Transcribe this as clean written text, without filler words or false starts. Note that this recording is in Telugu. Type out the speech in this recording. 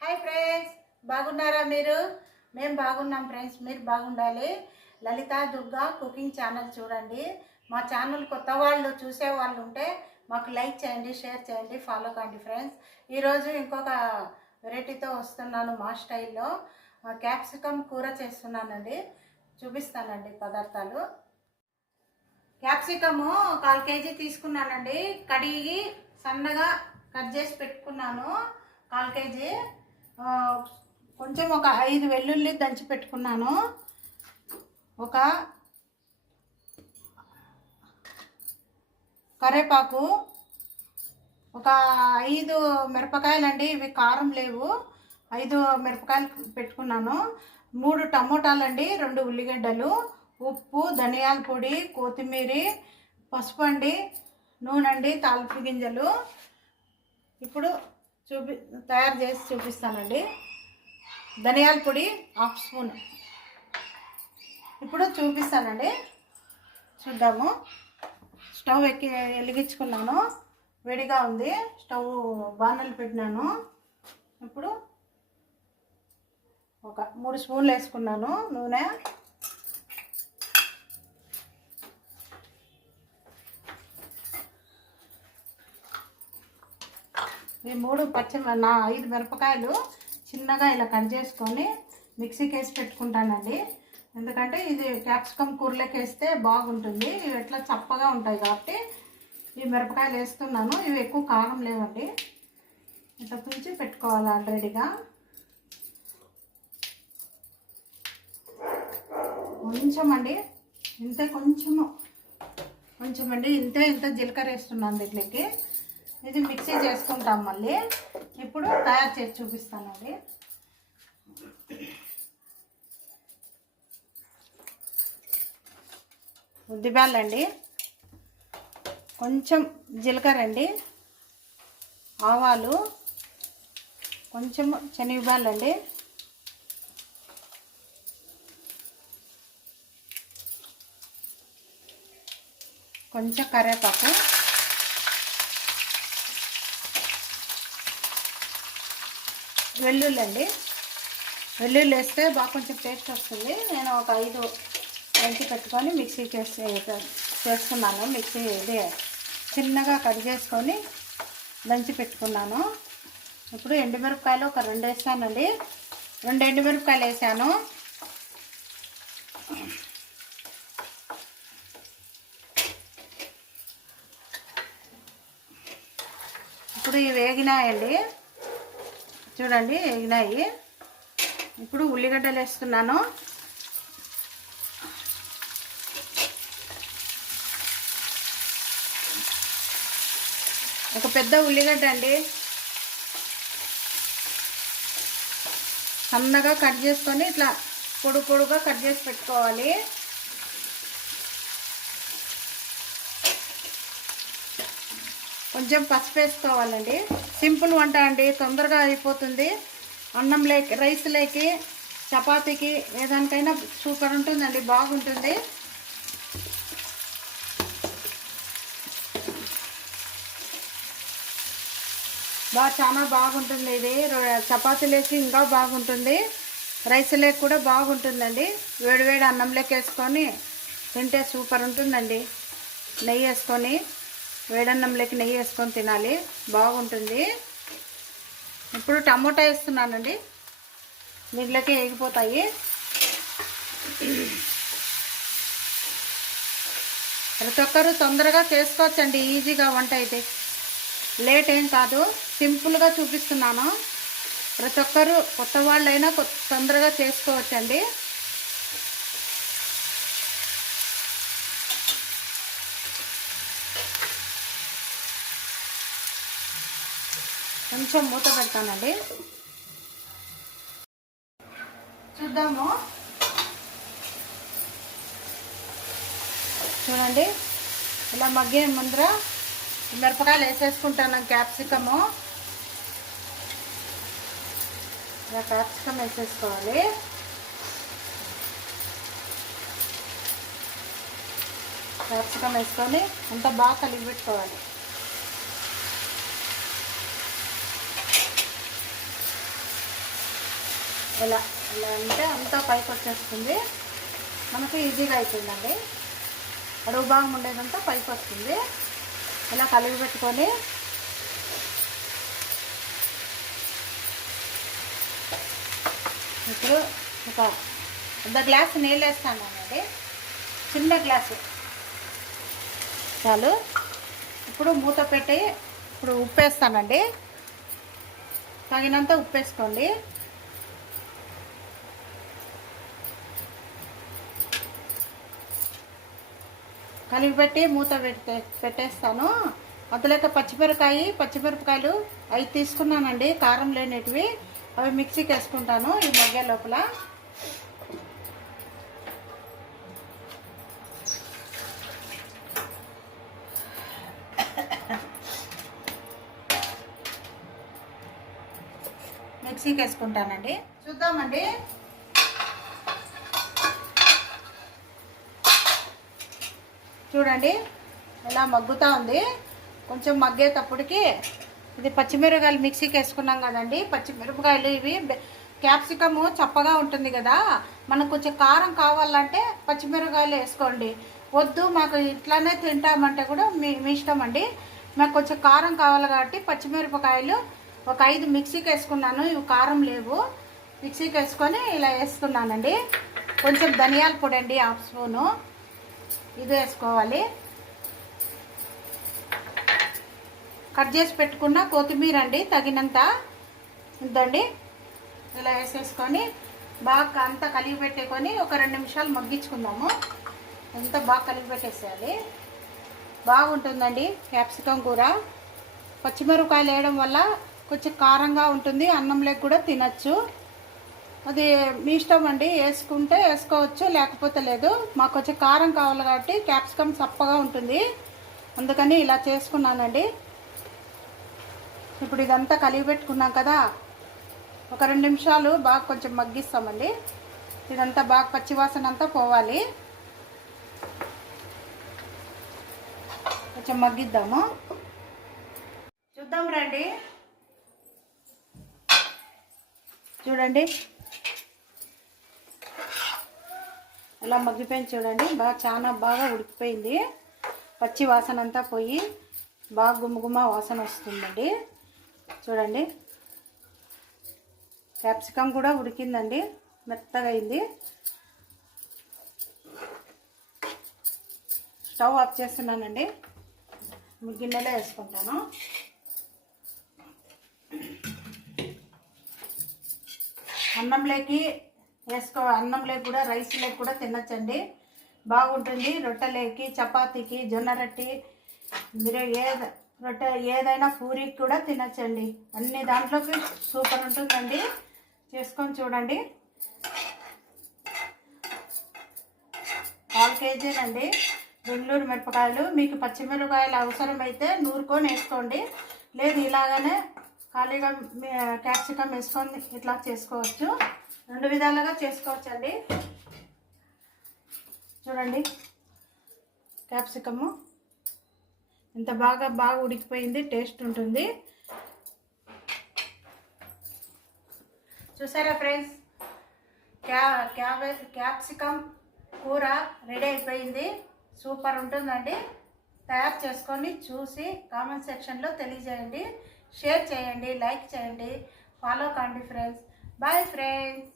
హాయ్ ఫ్రెండ్స్, బాగున్నారా మీరు? మేము బాగున్నాం ఫ్రెండ్స్. మీరు బాగుండాలి. లలిత దుర్గా కుకింగ్ ఛానల్ చూడండి. మా ఛానల్ కొత్త వాళ్ళు చూసే వాళ్ళు ఉంటే మాకు లైక్ చేయండి, షేర్ చేయండి, ఫాలో కండి ఫ్రెండ్స్. ఈరోజు ఇంకొక వెరైటీతో వస్తున్నాను. మా స్టైల్లో క్యాప్సికమ్ కూర చేస్తున్నానండి. చూపిస్తానండి పదార్థాలు. క్యాప్సికము 1/4 కేజీ తీసుకున్నానండి. కడిగి సన్నగా కట్ చేసి పెట్టుకున్నాను. 1/4 కేజీ. కొంచెం ఒక 5 వెల్లుల్లి దంచి పెట్టుకున్నాను. ఒక కరివేపాకు, ఒక 5 మిరపకాయలండి. ఇవి కారం లేవు. 5 మిరపకాయలు పెట్టుకున్నాను. 3 టమోటాలండి, 2 ఉల్లిగడ్డలు, ఉప్పు, ధనియాల పొడి, కొత్తిమీర, పసుపు అండి, నూనె అండి, తాలింపు గింజలు. ఇప్పుడు తయారు చేసి చూపిస్తానండి. ధనియాల పొడి 1/2 స్పూన్. ఇప్పుడు చూపిస్తానండి, చూద్దాము. స్టవ్ వెలిగించుకున్నాను. వేడిగా ఉంది. స్టవ్ బాణలు పెట్టినాను. ఇప్పుడు ఒక 3 స్పూన్లు వేసుకున్నాను నూనె. ఈ 5 మిరపకాయలు చిన్నగా ఇలా కట్ చేసుకొని మిక్సీకి వేసి పెట్టుకుంటానండి. ఎందుకంటే ఇది క్యాప్సికమ్ కూరలోకి వేస్తే బాగుంటుంది. ఇవి ఎట్లా చప్పగా ఉంటాయి కాబట్టి ఈ మిరపకాయలు వేస్తున్నాను. ఇవి ఎక్కువ కారం లేవండి. ఇట్లా తుంచి పెట్టుకోవాలి ఆల్రెడీగా. కొంచెం అండి, ఇంతే, కొంచెం అండి, ఇంత జీలకర్ర వేస్తున్నాను దీంట్లోకి. ఇది మిక్సీ చేసుకుంటాం మళ్ళీ. ఇప్పుడు తయారు చేసి చూపిస్తానండి. ఉద్దిబ్యాలండి, కొంచెం జీలకర్ర అండి, ఆవాలు, కొంచెం శనగబ్యాలండి, కొంచెం కరివేపాకు, వెల్లుల్లి అండి. వెల్లుల్లి వేస్తే బాగా కొంచెం టేస్ట్ వస్తుంది. నేను ఒక 5 దంచి పెట్టుకొని మిక్సీ చేసుకున్నాను. మిక్సీ ఇది చిన్నగా కట్ చేసుకొని దంచి పెట్టుకున్నాను. ఇప్పుడు ఎండుమిరపకాయలు ఒక 2 వేసానండి. 2 ఎండుమిరపకాయలు వేసాను. ఇప్పుడు ఇవి వేగినాయండి, చూడండి వేగినాయి. ఇప్పుడు ఉల్లిగడ్డలు వేస్తున్నాను. ఒక పెద్ద ఉల్లిగడ్డ అండి, సన్నగా కట్ చేసుకొని ఇట్లా పొడుగా కట్ చేసి పెట్టుకోవాలి. కొంచెం పసుపు వేసుకోవాలండి. సింపుల్ వంట అండి, తొందరగా అయిపోతుంది. అన్నం లేకి, రైస్ లేకి, చపాతీకి, ఏదానికైనా సూపర్ ఉంటుందండి, బాగుంటుంది. చాలా బాగుంటుంది. ఇది చపాతీలోకి ఇంకా బాగుంటుంది, రైస్ లేకి కూడా బాగుంటుందండి. వేడివేడి అన్నంలోకి వేసుకొని తింటే సూపర్ ఉంటుందండి. నెయ్యి వేసుకొని, వేడన్నంలోకి నెయ్యి వేసుకొని తినాలి, బాగుంటుంది. ఇప్పుడు టమోటా వేస్తున్నానండి. దీంట్లోకి వేగిపోతాయి. ప్రతి ఒక్కరు తొందరగా చేసుకోవచ్చండి, ఈజీగా వంట అయితే. లేట్ ఏం కాదు, సింపుల్గా చూపిస్తున్నాను. ప్రతి ఒక్కరు కొత్త వాళ్ళైనా తొందరగా చేసుకోవచ్చండి. కొంచెం మూత పెడతానండి, చూద్దాము. చూడండి, ఇలా మగ్గిన ముందర మిరపకాయలు వేసేసుకుంటాను. క్యాప్సికము, ఇలా క్యాప్సికమ్ వేసేసుకోవాలి. క్యాప్సికమ్ వేసుకొని అంతా బాగా కలిపి పెట్టుకోవాలి. ఇలా ఇలా అంటే అంతా పైకి వచ్చేస్తుంది, మనకు ఈజీగా అయిపోయిందండి. అడుగు భాగం ఉండేదంతా పైకి వస్తుంది. ఇలా కలిపి పెట్టుకొని ఇప్పుడు ఒక అర్ధ గ్లాసు నీళ్ళు వేస్తాను అండి, చిన్న గ్లాసు చాలు. ఇప్పుడు మూత పెట్టి ఇప్పుడు ఉప్పు వేస్తానండి, తగినంత ఉప్పు వేసుకోండి. కలిపి పెట్టి మూత పెట్టేస్తాను. అందులోకి పచ్చిమిరపకాయలు 5 తీసుకున్నానండి, కారం లేనిటివి. అవి మిక్సీకి వేసుకుంటాను ఈ మగ్గే లోపల. మిక్సీకి వేసుకుంటానండి. చూద్దామండి. చూడండి ఎలా మగ్గుతూ ఉంది. కొంచెం మగ్గేటప్పటికి ఇది పచ్చిమిరపకాయలు మిక్సీకి వేసుకున్నాం కదండి. పచ్చిమిరపకాయలు ఇవి క్యాప్సికము చప్పగా ఉంటుంది కదా, మనకు కొంచెం కారం కావాలంటే పచ్చిమిరపకాయలు వేసుకోండి. వద్దు మాకు ఇట్లానే తింటామంటే కూడా మీ ఇష్టం అండి. మాకు కొంచెం కారం కావాలి కాబట్టి పచ్చిమిరపకాయలు ఒక 5 మిక్సీకి వేసుకున్నాను. ఇవి కారం లేవు, మిక్సీకి వేసుకొని ఇలా వేసుకున్నానండి. కొంచెం ధనియాల పొడి అండి 1/2 స్పూను ఇది వేసుకోవాలి. కట్ చేసి పెట్టుకున్న కొత్తిమీర అండి తగినంత ఇద్దండి. ఇలా వేసేసుకొని బాగా అంతా కలిపి పెట్టుకొని ఒక 2 నిమిషాలు మగ్గించుకుందాము. అంతా బాగా కలిపి పెట్టేసేయాలి. బాగుంటుందండి క్యాప్సికం కూర. పచ్చిమిరపకాయలు వేయడం వల్ల కొంచెం కారంగా ఉంటుంది, అన్నంలోకి కూడా తినచ్చు. అది మీ ఇష్టం అండి, వేసుకుంటే వేసుకోవచ్చు, లేకపోతే లేదు. మాకు కొంచెం కారం కావాలి కాబట్టి క్యాప్సికమ్ చప్పగా ఉంటుంది, అందుకని ఇలా చేసుకున్నానండి. ఇప్పుడు ఇదంతా కలిపి పెట్టుకున్నాం కదా, ఒక 2 నిమిషాలు బాగా కొంచెం మగ్గిస్తామండి. ఇదంతా బాగా పచ్చివాసన అంతా పోవాలి. కొంచెం మగ్గిద్దాము, చూద్దాం రండి. చూడండి ఎలా మగ్గిపోయింది చూడండి. చాలా బాగా ఉడికిపోయింది. పచ్చి వాసన అంతా పోయి బాగా గుమ్మగుమ్మ వాసన వస్తుందండి. చూడండి క్యాప్సికం కూడా ఉడికిందండి, మెత్తగా అయింది. స్టవ్ ఆఫ్ చేస్తున్నానండి, గిన్నెలో వేసుకుంటాను. అన్నంలోకి కూడా రైస్లోకి కూడా తినచ్చండి, బాగుంటుంది. రొట్టెలోకి, చపాతీకి, జొన్న రొట్టి, మీరు ఏదైనా పూరికి కూడా తినచ్చండి. అన్ని దాంట్లోకి సూపర్ ఉంటుందండి. చేసుకొని చూడండి. 1/4 కేజీనండి బెంగళూరు మిరపకాయలు. మీకు పచ్చిమిరపకాయలు అవసరమైతే నూరుకొని వేసుకోండి, లేదు ఇలాగనే ఖాళీగా క్యాప్సికం వేసుకొని ఇట్లా చేసుకోవచ్చు. 2 విధాలుగా చేసుకోవచ్చు అండి. చూడండి క్యాప్సికము ఎంత బాగా ఉడికిపోయింది, టేస్ట్ ఉంటుంది. చూసారా ఫ్రెండ్స్, క్యాప్సికం కూర రెడీ అయిపోయింది. సూపర్ ఉంటుందండి. తయారు చేసుకొని చూసి కామెంట్ సెక్షన్లో తెలియజేయండి, షేర్ చేయండి, లైక్ చేయండి, ఫాలో కండి ఫ్రెండ్స్. Bye friends.